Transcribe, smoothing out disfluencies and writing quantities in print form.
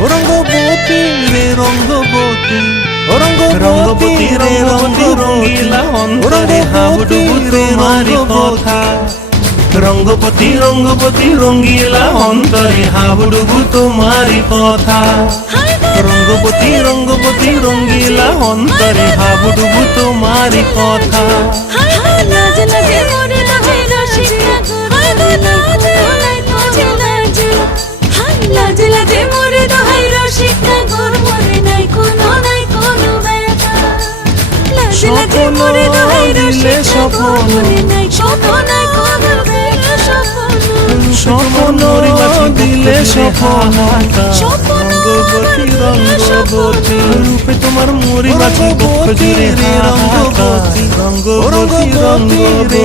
রঙ্গবতী রে রঙ্গবতী, রঙ্গবতী রঙ্গবতী রঙ্গিলা অন্তরে হাবুডুবু তোমারি কথা। রঙ্গবতী রঙ্গবতী রঙ্গিলা অন্তরে হাবুডুবু তোমারি কথা। রঙ্গবতী রঙ্গবতী রঙ্গিলা অন্তরে হাবুডুবু তোমারি কথা। লাজ লাগে মোরে দোহাই রসিকা লাজ লাগে মোরে দোহাই রসিকা গোর মনে নাই কোনো ব্যথা। লাজ লাগে মোরে দোহাই রসিকা গোর মনে নাই কোনো ব্যথা। স্বপ্ন দিলে সফল রঙ্গবতী রঙ্গবতী রূপে তোমার মরি বাঁচি বক্ষ জুড়ে হাহাকার। রঙ্গবতী রঙ্গবতী